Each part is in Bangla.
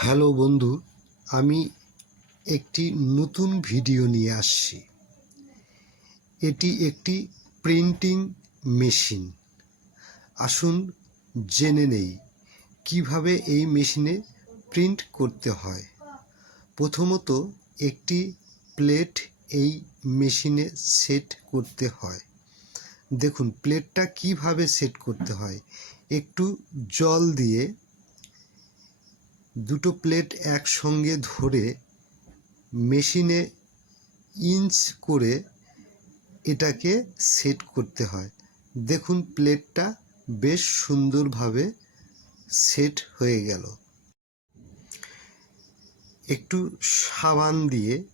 হ্যালো বন্ধু, আমি একটি নতুন ভিডিও নিয়ে আসছি। এটি একটি প্রিন্টিং মেশিন। আসুন জেনে নেই কীভাবে এই মেশিনে প্রিন্ট করতে হয়। প্রথমত একটি প্লেট এই মেশিনে সেট করতে হয়। দেখুন, প্লেটটা কীভাবে সেট করতে হয়। একটু জল দিয়ে দুটো প্লেট একসঙ্গে ধরে মেশিনে ইঞ্চ করে এটাকে সেট করতে হয়। দেখুন, প্লেটটা বেশ সুন্দরভাবে সেট হয়ে গেল। একটু সাবান দিয়ে,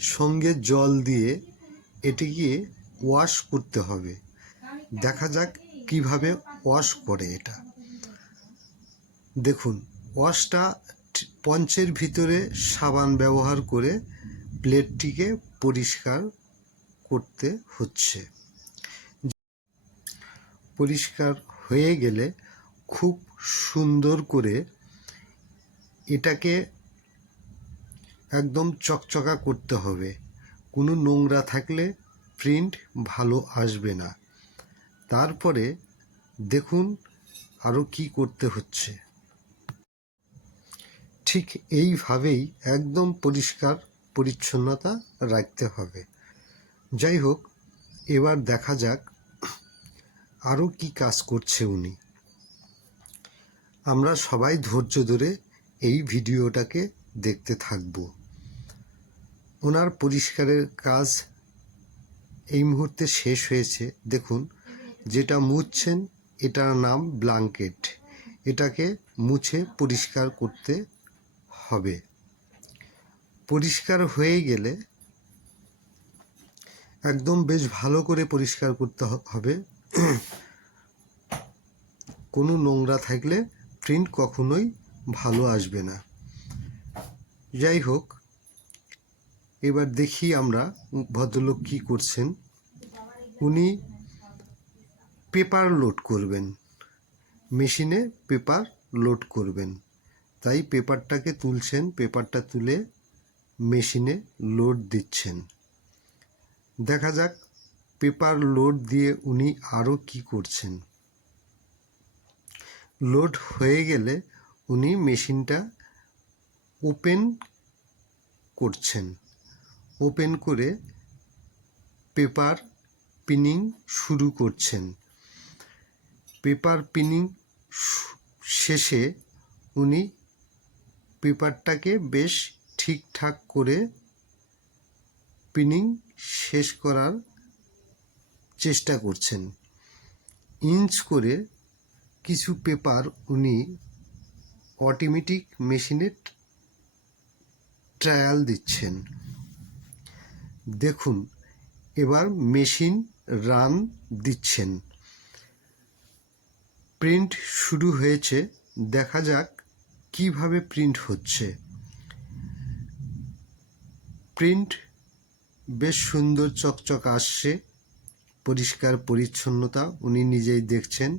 সঙ্গে জল দিয়ে এটিকে ওয়াশ করতে হবে। দেখা যাক কীভাবে ওয়াশ করে এটা। দেখুন ওয়াশটা পঞ্চের ভিতরে সাবান ব্যবহার করে প্লেটটিকে পরিষ্কার করতে হচ্ছে। পরিষ্কার হয়ে গেলে খুব সুন্দর করে এটাকে একদম চকচকা করতে হবে। কোনো নোংরা থাকলে প্রিন্ট ভালো আসবে না। তারপরে দেখুন আরও কি করতে হচ্ছে। ঠিক এইভাবেই একদম পরিষ্কার পরিচ্ছন্নতা রাখতে হবে। যাই হোক, এবার দেখা যাক আরও কি কাজ করছে উনি। আমরা সবাই ধৈর্য ধরে এই ভিডিওটাকে দেখতে থাকব। ওনার পরিষ্কারের কাজ এই মুহূর্তে শেষ হয়েছে। দেখুন, যেটা মুছছেন, এটার নাম ব্ল্যাঙ্কেট এটাকে মুছে পরিষ্কার করতে হবে। পরিষ্কার হয়ে গেলে একদম বেশ ভালো করে পরিষ্কার করতে হবে। কোনো নোংরা থাকলে প্রিন্ট কখনোই ভালো আসবে না। যাই হোক, এবার দেখি আমরা ভদ্রলোক কী করছেন। উনি পেপার লোড করবেন। মেশিনে পেপার লোড করবেন। তাই পেপারটাকে তুলছেন, পেপারটা তুলে মেশিনে লোড দিচ্ছেন। দেখা যাক পেপার লোড দিয়ে উনি আরও কি করছেন। লোড হয়ে গেলে উনি মেশিনটা ওপেন করছেন। ওপেন করে পেপার পিনিং শুরু করছেন। পেপার পিনিং শেষে উনি পেপারটাকে বেশ ঠিকঠাক করে পিনিং শেষ করার চেষ্টা করছেন। ইঞ্চ করে কিছু পেপার উনি অটোমেটিক মেশিনে ট্রায়াল দিচ্ছেন। দেখুন, এবার মেশিন রান দিচ্ছেন। প্রিন্ট শুরু হয়েছে, দেখা যাক কীভাবে প্রিন্ট হচ্ছে? প্রিন্ট বেশ সুন্দর চকচক আসছে পরিষ্কার পরিচ্ছন্নতা উনি নিজেই দেখছেন।